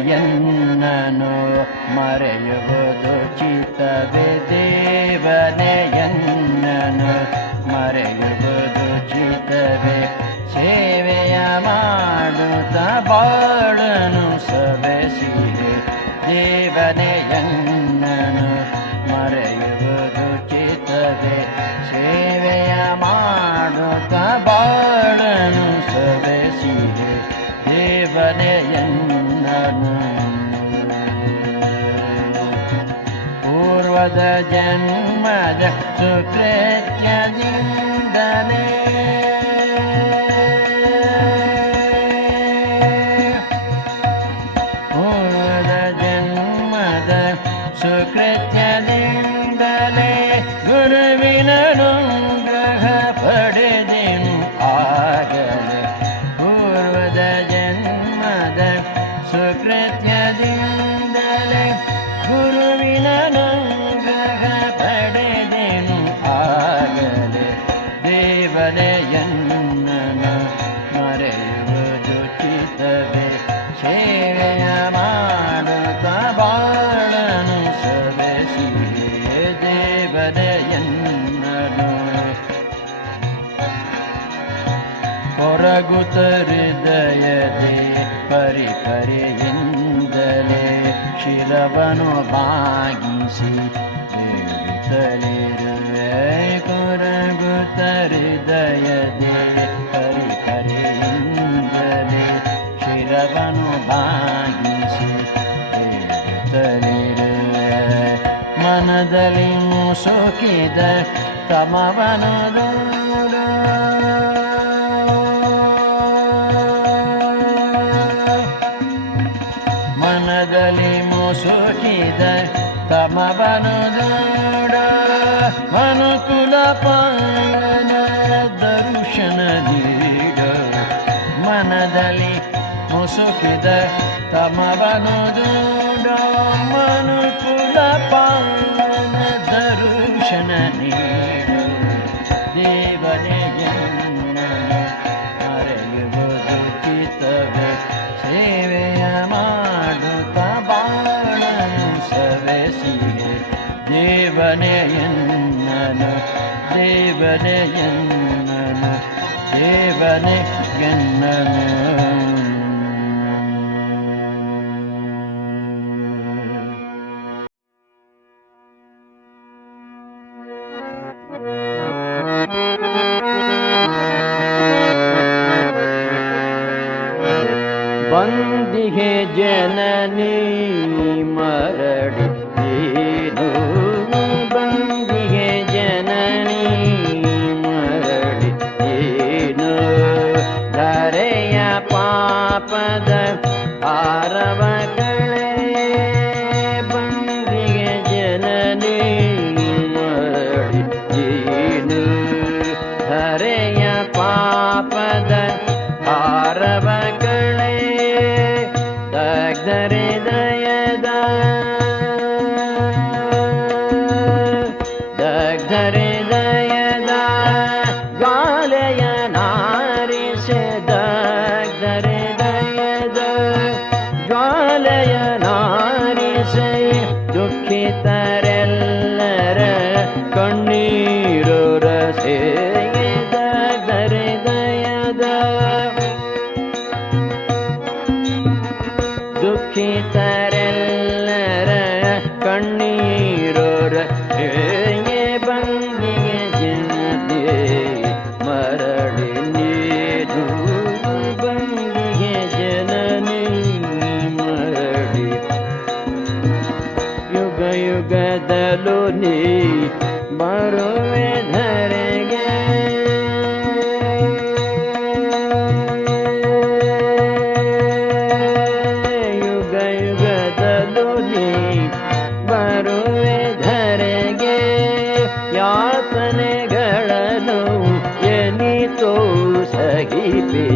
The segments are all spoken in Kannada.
ದೇವನೆಯನ್ನನು ಮರೆಯುವುದು ಚಿತ್ತವೇ ದೇವನೆಯನ್ನನು ಮರೆಯುವುದು ಚಿತ್ತವೇ ಸೇವೆಯ ಮಾಡುತ್ತ ಬಾಳನು ಸವೆಸಿದೆ ದೇವನೆಯನ್ನನು ಮರೆಯುವುದು ಚಿತ್ತವೇ ಸೇವೆಯ ಮಾಡುತ್ತ ಬಾಳನು ಸವೆಸಿದೆ ದೇವನೆಯನ್ನನು ಪೂರ್ವದ ಜನ್ಮದ ಸುಕೃತ್ಯದಿಂದಲೇ ಪೂರ್ವದ ಜನ್ಮದ ಸುಕೃತ್ಯದಿಂದಲೇ ಗುರುವಿನ ಅನುಗ್ರಹ ಪಡೆದೆನು ಆಗಲೇ ಪೂರ್ವದ ಜನ್ಮದ ಸುಕೃತ್ಯದಿಂದಲೇ ಗುರುವಿನ ಅನುಗ್ರಹ ಪಡೆದೆನು ಆಗಲೇ ದೇವನೆಯನ್ನನು ಮರೆಯುವುದು ಚಿತ್ತವೇ ಸೇವೆಯ ಮಾಡುತ್ತ ಬಾಳನು ಸವೆಸಿದೆ ದೇವನೆಯನ್ನನು ಕೊರಗುತ್ತ ಹೃದಯದೇ ಪರಿಪರಿಯಿಂದಲೇ ಶಿರವನು ಬಾಗಿಸಿ ಬೇಡುತ್ತಲಿರುವೆ ಕೊರಗುತ್ತ ಹೃದಯದೇ ಪರಿಪರಿಯಿಂದಲೇ ಶಿರವನು ಬಾಗಿಸಿ ಬೇಡುತ್ತಲಿರುವೆ ಮನದಲ್ಲಿ ಮುಸುಕಿದ ತಮವನು ದೂರ ಮನದಲ್ಲಿ ಮುಸುಕಿದ ತಮವನು ದೂರ ಮನುಕುಲ ಪಾಲನ ದರ್ಶನ ನೀಡ ಮನದಲ್ಲಿ ಮುಸುಕಿದ ತಮವನು ದೂರ ಮನುಕುಲ ಪಾಲನ ದರ್ಶನ ನೀಡ ದೇವನೆಯನ್ನನು ಮರೆಯುವುದು ಚಿತ್ತವೇ ಸೇವೆಯ ಮಾಡುತ್ತ ಬಾಳನು ಸವೆಸಿದೆ ದೇವನೆಯನ್ನನು ದೇವನೆಯನ್ನನು ದೇವನೆಯನ್ನನು ಬಂದಿಗೆ ಜನನಿ ಮರಳಿದ್ದೇನು ಬಂದಿಗೆ ಜನನಿ ಮರಳಿದ್ದೇನು ಧರೆಯ ಪಾಪದ ಆರವ ಕಳೆ ಬಂದಿಗೆ ಜನನಿ ಮರಳಿದ್ದೇನು ಧರೆಯ ಪಾಪದ ಆರವ ಕಳೆ ದಗ್ಧಹೃದಯದ ದಗ್ಧಹೃದಯದ ಗಾಲೆಯ ನಾರಿಸೆ ದಗ್ಧಹೃದಯದ ಜ್ವಾಲೆಯ ನಾರಿಸೆ ದುಃಖಿತರೆಲ್ಲರ ಕಣ್ಣೀರು ರಸೆ ದುಃಖಿತರೆಲ್ಲರ ಕಣ್ಣೀರು ರಸೆಗೆ ಬಂದಿಗೆ ಜನತೆ ಮರಳಿ ನೀರು ಬಂದಿಗೆ ಜನನಿ ಮರಳಿ ಯುಗ ಯುಗದಲ್ಲೂ ನೀ ಬರುವೆ ಧರೆಗೆ ಬರುವೆ ಧರೆಗೆ ಯಾತನೆಗಳನ್ನು ಎನಿತೋ ಸಹಿಪೆ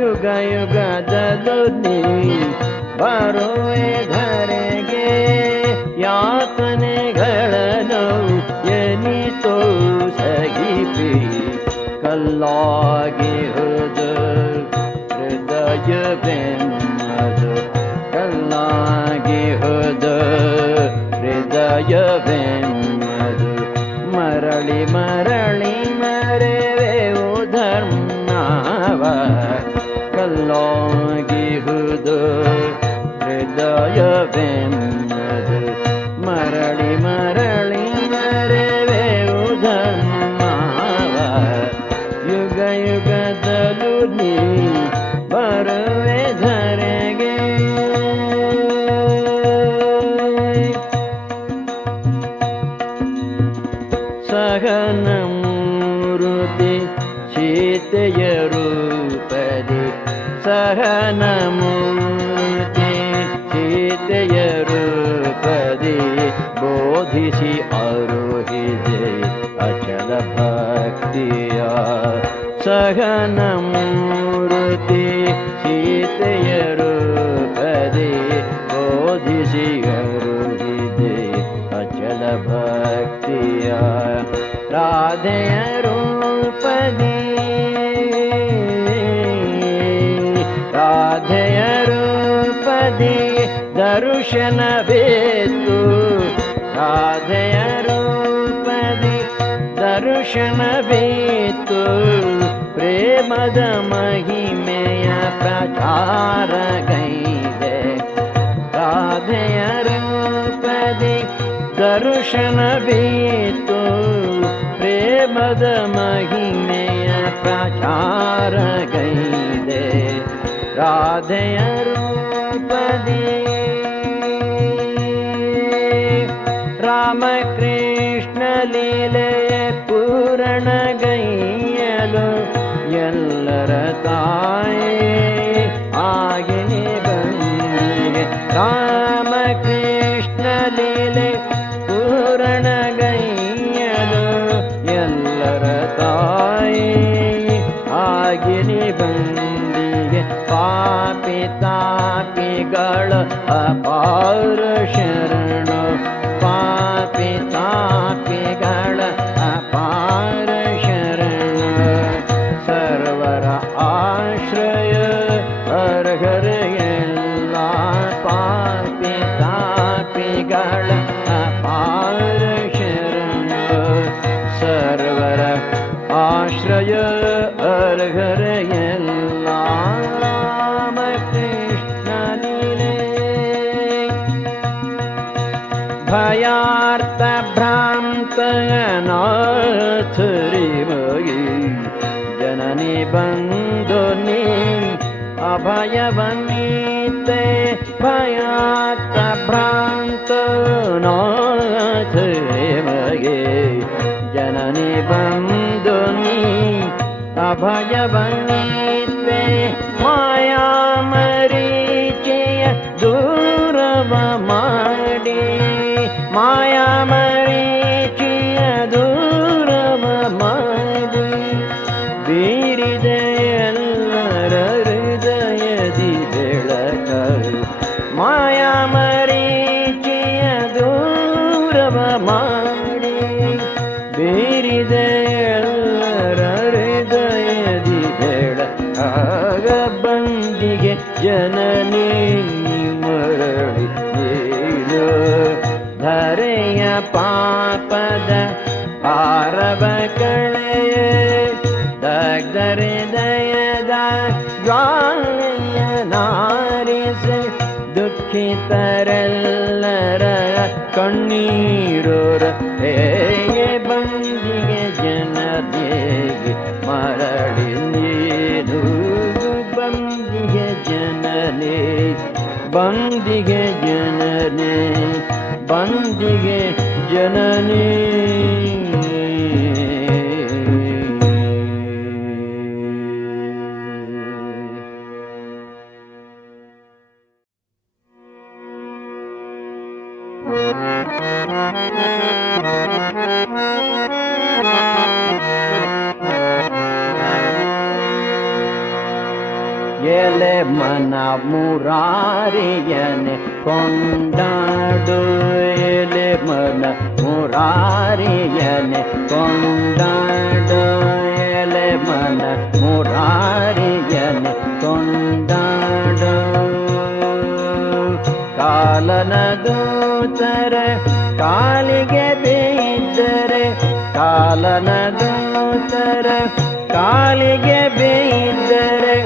ಯುಗ ಯುಗದಲ್ಲೂ ನೀ ಬರುವೆ ಧರೆಗೆ ಯಾತನೆಗಳನ್ನು ಎನಿತೋ ಸಹಿಪೆ ಕಲ್ಲಾಗಿ ಹೃದಯ ಬೆನ್ನ ಹೃದಯವೆಂಬುದು ಮರಳಿ ಮರಳಿ ಮರೆವೆವು ಧರ್ಮವ ಕಲ್ಲೋಗಿಹುದು ಹೃದಯವೆಂಬುದು ಮರಳಿ ಮರಳಿ ಮರೆವೆವು ಧರ್ಮವ ಯುಗ ಯುಗದಲ್ಲೂ ನೀ ಬರುವೆ ಧರೆಗೆ ಸಹನ ಮೂರುತಿ ಸೀತೆಯ ರೂಪದಿ ಸಹನ ಮೂರ್ತಿ ಸೀತೆಯ ರೂಪದಿ ಬೋಧಿಸಿ ಅರುಹಿದೆ ಅಚಲ ಭಕ್ತಿಯ ಸಹನ ಮೂರ್ತಿ ಸೀತೆಯ ರೂಪದಿ ಬೋಧಿಸಿ ಅರುಹಿದೆ ಅಚಲ ಭಕ್ತಿಯ ರಾಧೆಯ ರೂಪದಿ ರಾಧೆಯ ರೂಪದಿ ದರ್ಶನವೇತು ರಾಧೆಯ ರೂಪದಿ ದರ್ಶನವೇತು ಪ್ರೇಮದ ಮಹಿಮೆಯ ಪ್ರಚಾರಗೈದೆ ರಾಧೆಯ ರೂಪದಿ ದರ್ಶನವೇತು ಪ್ರೇಮದ ಮಹಿಮೆಯ ಪ್ರಚಾರಗೈದೆ ರಾಧೆಯ ರೂಪದಿ ರಾಮಕೃಷ್ಣ ಲೀಲೆಯ ಪೂರಣಗೈಯಲು ಎಲ್ಲರ ತಾಯಿ ಆಗಿನಿ ಬಂದಿಗೆ ರಾಮಕೃಷ್ಣ ಲೀಲೆ ಪೂರಣಗೈಯಲು ಎಲ್ಲರ ತಾಯಿ ಆಗಿನಿ ಬಂದಿಗೆ ಪಾಪಿ ತಾಪಿಗಳ ಅಪಾರ ಶರಣ ಪಾಪಿ ತಾಪಿಗಳ ಅಪಾರ ಶರಣ ಸರ್ವರ ಆಶ್ರಯ ಅರ್ಹರ ಎಲ್ಲ ಪಾಪಿ ತಾಪಿಗಳ ಅಪಾರ ಶರಣ ಸರ್ವರ ಆಶ್ರಯ ಅರ್ಹರ ಎಲ್ಲ ರಾಮಕೃಷ್ಣ ಲೀಲೆ ಭಯಾರ್ಥ ಭ್ರಾಂತ ಅನಾಥರಿಮಗಿ ಜನನಿ ಬಂಧುನಿ ಅಭಯವನ್ನೀತೆ ಭಯಾರ್ಥ ಭ್ರಾಂತ ನಾಥರಿಮಗಿ ಜನನಿ ಬಂಧುನಿ ಅಭಯವನ್ನೀತೆ ಮಾಯಾ ಮರೀಚಿಯ ದೂರವ ಮಾಡಿ ಮಾಯಾ ಮರೀಚಿಯ ದೂರವ ಮಾಡಿ ಬೀರಿದ ಎಲ್ಲರ ಹೃದಯದಿ ಬೆಳಕ ಮಾಯಾ ಮರೀಚಿಯ ದೂರವ ಮಾಡಿ ಬೀರಿದ ಎಲ್ಲರ ಹೃದಯದಿ ಬೆಳಕಾಗ ಬಂದಿಗೆ ಜನನಿ ಮರಳಿ ಧರೆಯ ಪಾಪದ ಆರವ ಕಳೆಯ ದಗ್ಧಹೃದಯದ ಜ್ವಾಲೆಯ ನಾರಿಸ ದುಃಖಿತರೆಲ್ಲರ ಕಣ್ಣೀರೋರ ಹೇಗೆ ಬಂದಿಗೆ ಜನನಿಗೆ ಮರಳಿ ನೀನು ಬಂದಿಗೆ ಜನನೇ ಬಂದಿಗೆ ಜನನೇ ಬಂದಿಗೆ ಜನನೇ ಎಲೆ ಮನ ಮುರಾರಿಯನೆ ಕೊಂಡಾಡು ಎಲೆ ಮನ ಮುರಾರಿಯನೆ ಕೊಂಡಾಡು ಎಲೆ ಮನ ಮುರಾರಿಯನೆ ಕೊಂಡಾಡು ಕಾಲನ ದೂರ ದೂತರೆ ಕಾಲಿಗೆ ಬಿದ್ದರೆ ಕಾಲನ ದೂತರೆ ಕಾಲಿಗೆ ಬಿದ್ದರೆ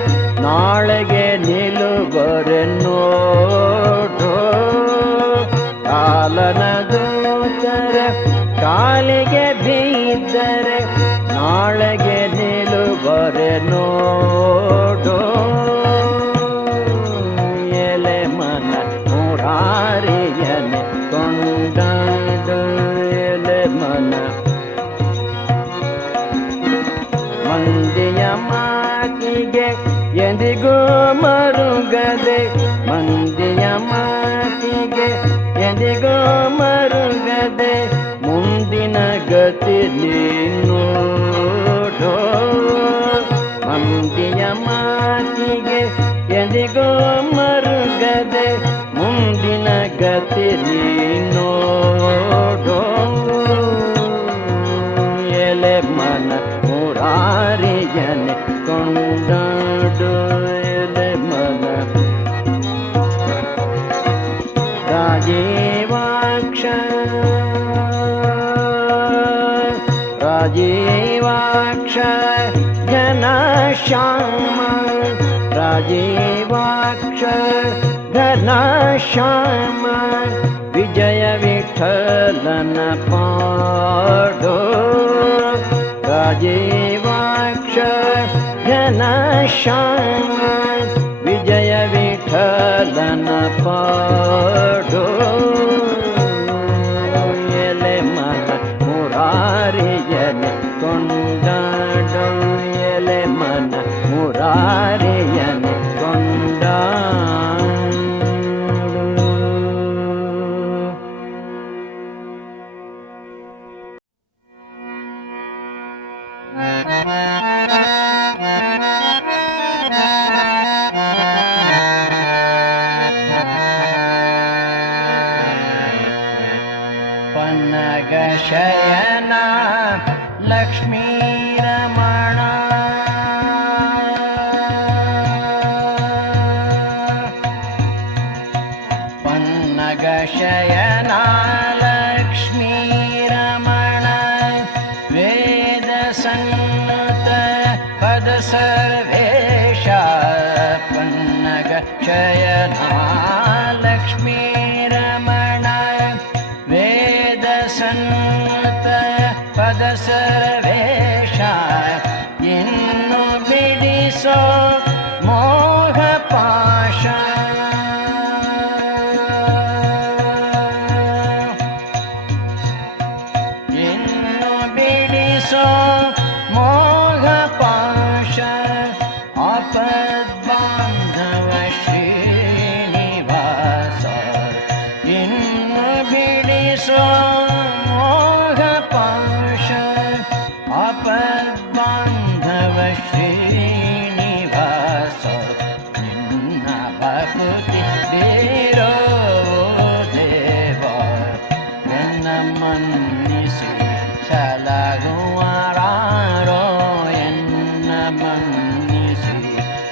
ನಾಳೆಗೆ ನಿಲುವರೆ ನೋಡು ಕಾಲನ ದೂತರೆ ಕಾಲಿಗೆ ಬಿದ್ದರೆ ನಾಳೆಗೆ ನಿಲುವರೆ ನೋಡು ಎಲೆ ಮನ ಮುರಾರಿಯನೆ ಕೊಂಡಾಡು ಎಲೆ ಮನ ಮಂದಿಯ ಮಾತಿಗೆ ಎಂದಿಗೂ ಮರುಗದೆ ಮಂದಿಯ ಮಾತಿಗೆ ಎಂದಿಗೂ ಮರುಗದೆ ಮುಂದಿನ ಗತಿ ನೋಡು ಮಂದಿಯ ಮಾತಿಗೆ ಎಂದಿಗೂ ಮರುಗದೆ ಮುಂದಿನ ಗತಿ ನೋಡು ಎಲೆ ಮನ ಮುರಾರಿಯನೆ ಕೊಂಡಾಡು ಎಲೆ ಮನ ರಾಜೀವಾಕ್ಷ ರಾಜೀವಾಕ್ಷ ಘನಶ್ಯಾಮ ರಾಜೀವಾಕ್ಷ ಘನಶ್ಯಾಮ ವಿಜಯ ವಿಠಲನ ಪಾಡೋ ರಾಜೀವಾಕ್ಷ ಘನಶ್ಯಾಮ ವಿಜಯ ವಿಠಲನ ಪಾಡೋ ಎಲೆ ಮನ ಮುರಾರಿಯನೆ ಕೊಂಡಾಡು ಎಲೆ ಮನ ಮುರಾರಿಯನೆ ಕೊಂಡಾಡು ಪನ್ನಗ ಶಯನ ಲಕ್ಷ್ಮೀ ರಮಣ ಪನ್ನಗ ಶಯನ ಲಕ್ಷ್ಮೀ ರಮಣ ವೇದ ಸನ್ನುತ ಪದ ಸರ್ವೇಶ ಪನ್ನಗ ಶಯನ ಲಕ್ಷ್ಮೀ ರಮಣ ವೇದ ಸನ್ನುತ ಪದ ಸರ್ವೇಶ ಇನ್ನು ಬಿಡಿಸೋ ಮೋಹ ಪಾಶ ಇನ್ನು ಬಿಡಿಸೋ ಮೋಹ ಪಾಶ ಆಪದ್ಬಾಂಧವ ಶ್ರೀನಿವಾಸ ಇನ್ನು ಬಿಡಿಸೋ ಮೋಹ ಪಾಶ ಆಪದ್ಬಾಂಧವ ಶ್ರೀನಿವಾಸ ನಿನ್ನ ಭಕ್ತಿ ಬೀರೋ ದೇವ ಎನ್ನ ಮನ್ನಿಸಿ ಛಲಗುವರಾರೋ ಎನ್ನ ಮನ್ನಿಸಿ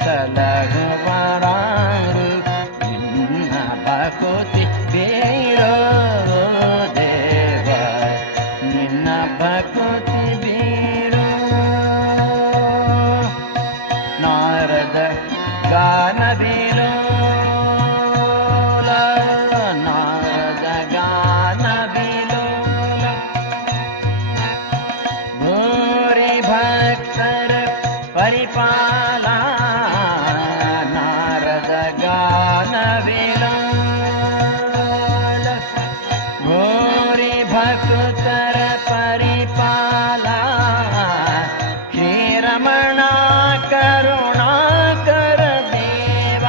ಛಲಗುವರಾರು ನಿನ್ನ ಭಕ್ತಿ ಬೀರೋ ದೇವ ನಿನ್ನ ಭಕ್ತಿ ಬೀರೋ ನಾರದ ಗಾನ ಬಿಲೋಲ ನಾರದ ಗಾನ ಬಿಲೋಲ ಭೂರಿ ಭಕ್ತರ ಪರಿಪಾಲ ನಾರದ ಗಾನ ಬಿಲೋಲ ಭೂರಿ ಭಕ್ತರ ಪರಿಪಾಲ ಶ್ರೀರಮಣ ಕರುಣಾಕರ ದೇವ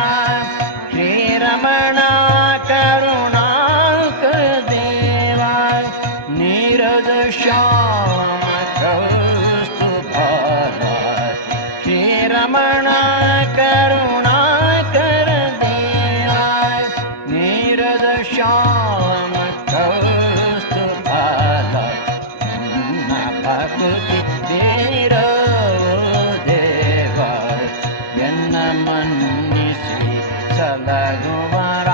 ಶ್ರೀರಮಣ ಕರುಣಾಕರ ದೇವ ನೀರಜ ಶ್ಯಾಮ ಕೌಸ್ತುಭ ಶ್ರೀರಮಣ ಕರುಣಾಕರ ದೇವ ನೀರಜ ಶ್ಯಾಮ ಕೌಸ್ತುಭ ನನ್ನ ಭಕ್ತಿ ಬೇರೋ ದೇವ ಎನ್ನ ಮನ್ನಿಸಿ ಸಲಗುವರಾರೋ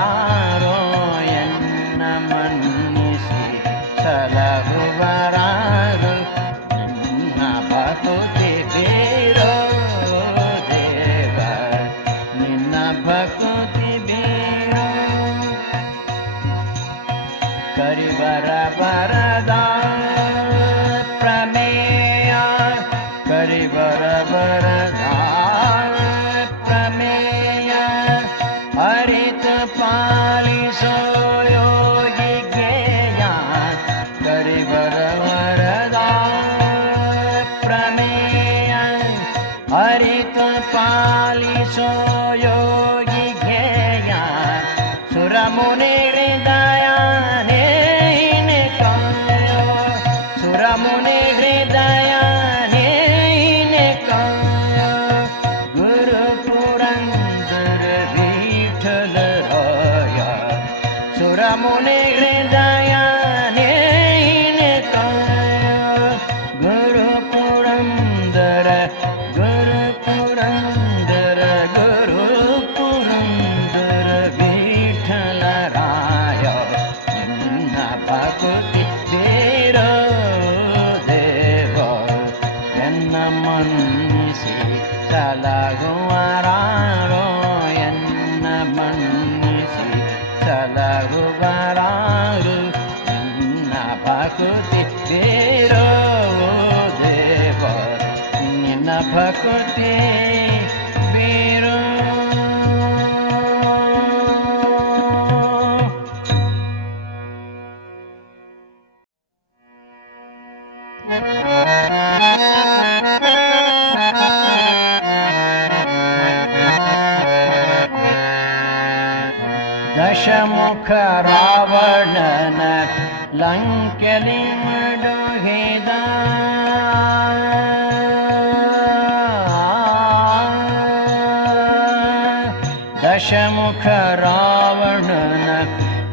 ಸುರಮುನಿ ಹೃದಯನೇ ಕಾಯ ಸುರಮುನಿ ಹೃದಯನೇ ಕಾಯ ಗುರು ಪುರಂದರ ವಿಠಲ ರಾಯ ಸುರಮುನಿ ಹೃದಯನೇ ಕಾಯ ಗುರು ಪುರಂದರ ಗುರು ಪುರಂದರ ಗುರು ಪುರಂದರ ವಿಠಲ ರಾಯ ನಿನ್ನ ಭಕ್ತಿ ಬೇರೋ ದೇವ ಎನ್ನ ಮನ್ನಿಸಿ ಸಲಗುವರಾರೋ ಎನ್ನ ಮನ್ನಿಸಿ ಸಲಗುವರಾರು ನಿನ್ನ ಭಕ್ತಿ ಬೇರೋ ದೇವ ನಿನ್ನ ಭಕ್ತಿ ಬೇರೋ ದಶಮುಖ ರಾವಣನ ಲಂಕೆಲಿ ಮಡುಹಿದ ದಶಮುಖ ರಾವಣನ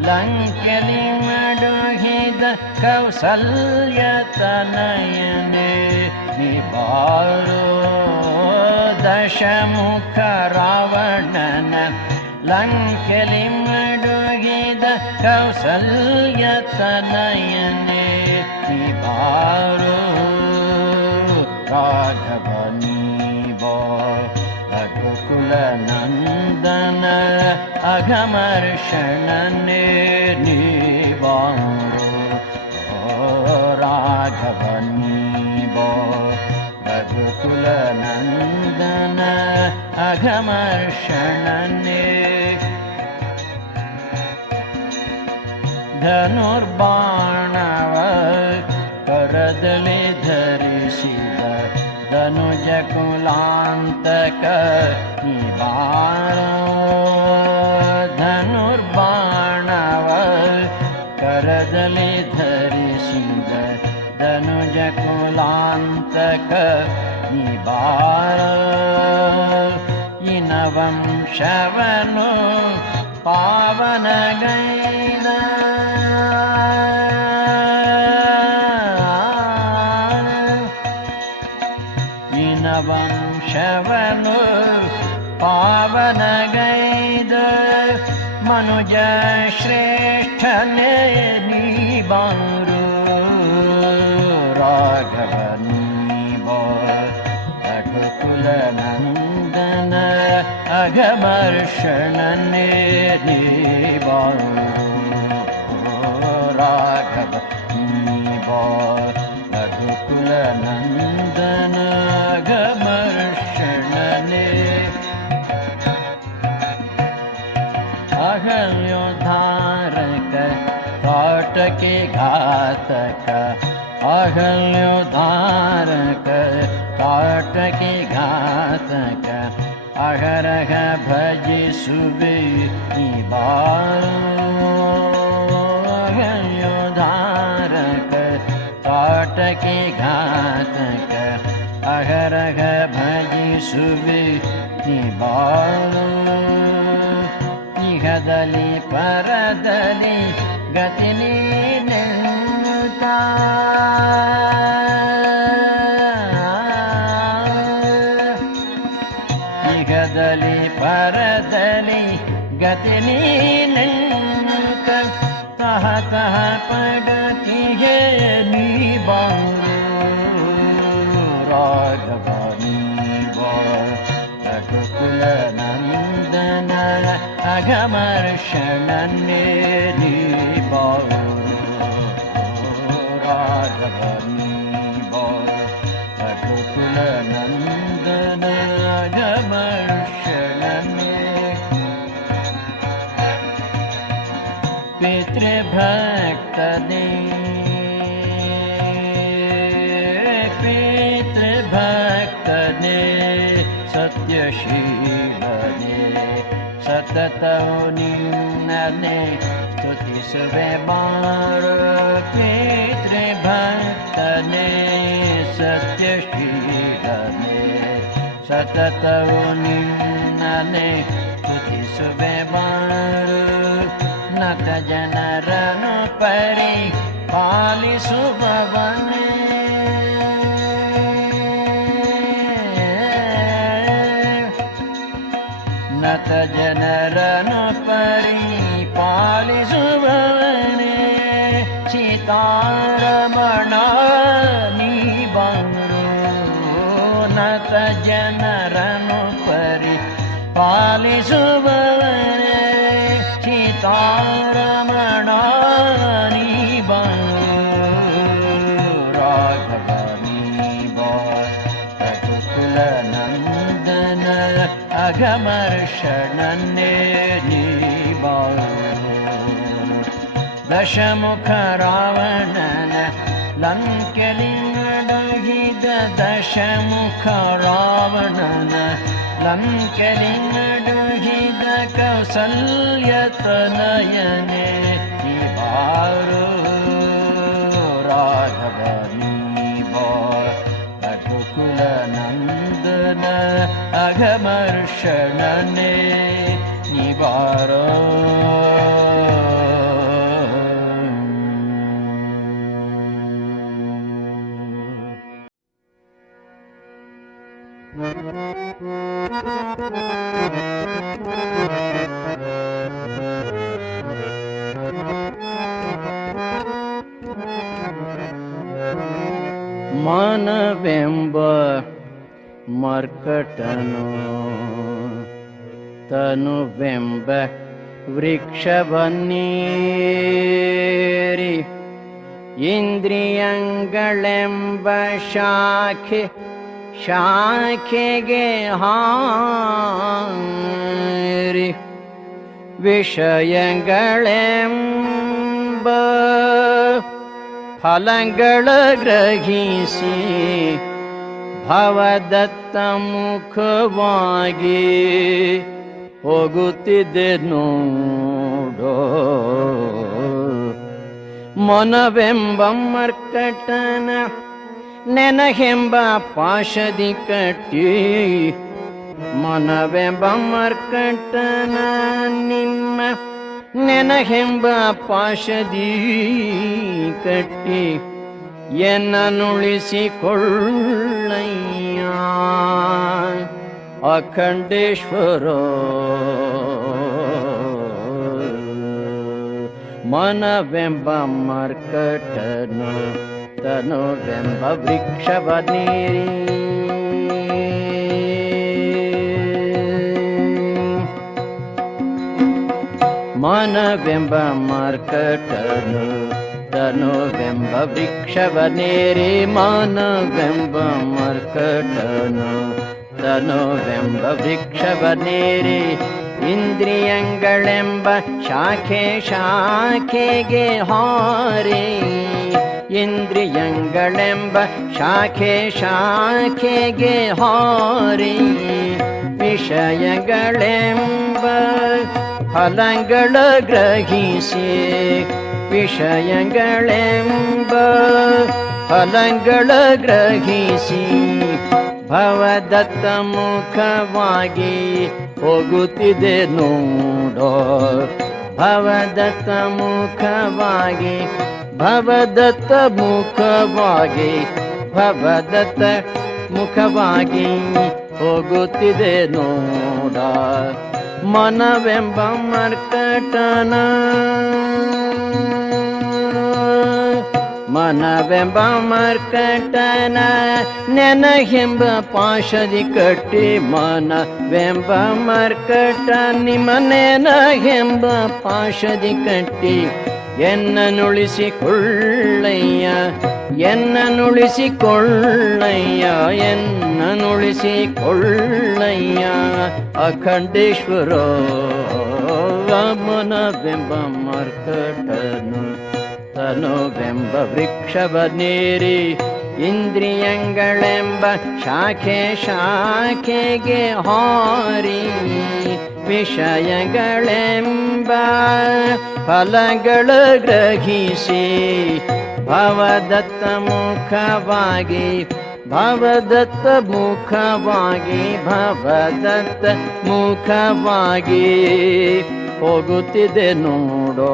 ಲಂಕೆಲಿ ಮಡುಹಿದ ಕೌಸಲ್ಯ ತನಯನೇ ನಿಬಾರೋ ದಶಮುಖ ರಾವಣನ ಲಂಕೆಲಿ ಮಡುಗಿದ ಕೌಸಲ್ಯ ತನಯನೇ ನಿಬಾರೋ ರಾಘವ ನೀಬೋ ರಘುಕುಲ ನಂದನ ಅಘಮರ್ಷಣನೇ ನೀಬಾರೋ ರಾಘವ ನೀಬೋ ರಘುಕುಲ ನಂದನ ಅಘಮರ್ಷಣನೇ ಧನುರ್ಬಾಣವ ಕರದಲ್ಲಿ ಧರಿಸಿದ ಧನುಜ ಕುಲಾಂತಕ ನಿವಾರೋ ಧನುರ್ಬಾಣವ ಕರದಲ್ಲಿ ಧರಿಸಿದ ಧನುಜ ಕುಲಾಂತಕ ನಿವಾರೋ ಇನವಂಶವನು ಪಾವನಗೈದ ಇನವಂಶವನು ಪಾವನಗೈದ ಮನುಜ ಶ್ರೇಷ್ಠನೇ ನೀಬಾರೋ ರಾಘವ ನೀಬೋ ರಘುಕುಲ ನಂದನ ಅಘಮರ್ಷಣನೇ ನೀಬಾರೋ ರಾಘವ ನೀಬೋ ರಘುಕುಲ ನಂದನ ಅಘಮರ್ಷಣನೇ ಅಹಲ್ಯೋದ್ಧಾರಕ ಕಾಟಕೆ ಘಾತಕ ಅಹಲ್ಯೋದ್ಧಾರಕ ಕಾಟಕೆ ಘಾತಕ ಅಹರಹ ಭಜಿಸುವೆ ನಿಬಾರೋ ಅಹಲ್ಯೋದ್ಧಾರಕ ಕಾಟಕೆ ಘಾತಕ ಅಹರಹ ಭಜಿಸುವೆ ನಿಬಾರೋ ಇಹದಲ್ಲಿ ಪರದಲ್ಲಿ ಗತಿ ನೀನುತ್ತಾ ಇಹದಲ್ಲಿ ಪರದಲ್ಲಿ ಗತಿ ನೀನುತ್ತ ತಹ ತಹ ಪಡತಿಗೆ ನೀಬಾರೋ ರಾಘವ ನೀಬೋ ರಘುಕುಲ ನಂದನ ಅಘಮರ್ಷಣನೇ ನೀಬಾರೋ ರಾಘವ ನೀಬೋ ರಘುಕುಲ ನಂದನ ಅಘಮರ್ಷಣನೇ ಪಿತೃಭಕ್ತನೇ ಪಿತೃಭಕ್ತನೇ ಸತ್ಯಶೀಲನೇ ಸತತವು ನಿನ್ನನೆ ಸ್ತುತಿಸುವೆ ಬಾರೋ ಪಿತೃಭಕ್ತನೇ ಸತ್ಯಶೀಲನೇ ಸತತವು ನಿನ್ನನೆ ಸ್ತುತಿಸುವೆ ಬಾರೋ ನತ ಜನರನ್ನು ಪರಿಪಾಲಿಸುವವನೇ ನತ ಜನರನ್ನು ಪರಿಪಾಲಿಸುವವನೇ ಸೀತಾರಮಣ ನೀ ಬಂದರು ನತ ಜನರನ್ನು ಪರಿಪಾಲಿಸುವವನೇ ಸೀತಾರಮಣ ನೀ ಬಂದರು ರಾಘವ ನೀ ರಘುಕುಲ ನಂದನ ಅಘಮರ್ಷಣನ್ನೇ ನೀ ದಶಮುಖ ರಾವಣನ ಲಂಕೆಲಿಂಗಡಗಿದ ದಶಮುಖ ರಾವಣನ ಲಂಕೆಲಿಂಗಡಗಿದ ಕೌಸಲ್ಯತನಯನೇ ನೀ ಬಾರೋ ರಾಘವ ನೀ ರಘುಕುಲ ನಂದನ ಅಘಮರ್ಷಣನೇ ನೀ ಬಾರೋ ಮಾನವೆಂಬ ಮರ್ಕಟನು ತನುವೆಂಬ ವೃಕ್ಷವನ್ನೇರಿ ಇಂದ್ರಿಯಗಳೆಂಬ ಶಾಖೆಗೆ ಹಾರಿ ವಿಷಯಗಳೆಂಬ ಫಲಗಳ ಗ್ರಹಿಸಿ ಭವದತ್ತ ಮುಖವಾಗಿ ಹೋಗುತ್ತಿದ್ದೆ ನೋಡೋ ಮನವೆಂಬ ಮರ್ಕಟನ ನೆನಹೆಂಬ ಪಾಶದಿ ಕಟ್ಟಿ ಮನವೆಂಬ ಮರ್ಕಟನ ನಿಮ್ಮ ನೆನಹೆಂಬ ಪಾಶದಿ ಕಟ್ಟಿ ಎನ್ನನುಳಿಸಿಕೊಳ್ಳಯ್ಯ ಅಖಂಡೇಶ್ವರ ಮನವೆಂಬ ಮರ್ಕಟನು ತನುವೆಂಬ ವೃಕ್ಷವನ್ನೇರಿ ಮನವೆಂಬ ಮರ್ಕಟನು ತನುವೆಂಬ ವೃಕ್ಷವನ್ನೇರಿ ಮನವೆಂಬ ಮರ್ಕಟನು ತನುವೆಂಬ ವೃಕ್ಷವನ್ನೇರಿ ಇಂದ್ರಿಯಗಳೆಂಬ ಶಾಖೆಗೆ ಹಾರಿ ಇಂದ್ರಿಯಗಳೆಂಬ ಶಾಖೆಗೆ ಹಾರಿ ವಿಷಯಗಳೆಂಬ ಫಲಗಳ ಗ್ರಹಿಸಿ ವಿಷಯಗಳೆಂಬ ಫಲಗಳ ಗ್ರಹಿಸಿ ಭವದತ್ತ ಮುಖವಾಗಿ ಹೋಗುತ್ತಿದೆ ನೋಡೋ ಭವದತ್ತ ಮುಖವಾಗಿ ಭವದತ್ತ ಮುಖವಾಗಿ ಭವದತ್ತ ಮುಖವಾಗಿ ಹೋಗುತ್ತಿದೆ ನೋಡ ಮನವೆಂಬ ಮರ್ಕಟನ ಮನವೆಂಬ ಮರ್ಕಟನ ನೆನಹೆಂಬ ಪಾಶದಿ ಕಟ್ಟಿ ಮನವೆಂಬ ಮರ್ಕಟ ನಿಮ್ಮ ನೆನಹೆಂಬ ಪಾಶದಿ ಕಟ್ಟಿ ಎನ್ನನುಳಿಸಿಕೊಳ್ಳಯ್ಯ ಎನ್ನನುಳಿಸಿಕೊಳ್ಳಯ್ಯ ಎನ್ನನುಳಿಸಿಕೊಳ್ಳಯ್ಯ ಅಖಂಡೇಶ್ವರ ಮನವೆಂಬ ಮರ್ಕಟನು ತನುವೆಂಬ ವೃಕ್ಷವನ್ನೇರಿ ಇಂದ್ರಿಯಗಳೆಂಬ ಶಾಖೆಗೆ ಹಾರಿ ವಿಷಯಗಳೆಂಬ ಫಲಗಳ ಗ್ರಹಿಸಿ ಭವದತ್ತ ಮುಖವಾಗಿ ಭವದತ್ತ ಮುಖವಾಗಿ ಭವದತ್ತ ಮುಖವಾಗಿ ಹೋಗುತ್ತಿದೆ ನೋಡೋ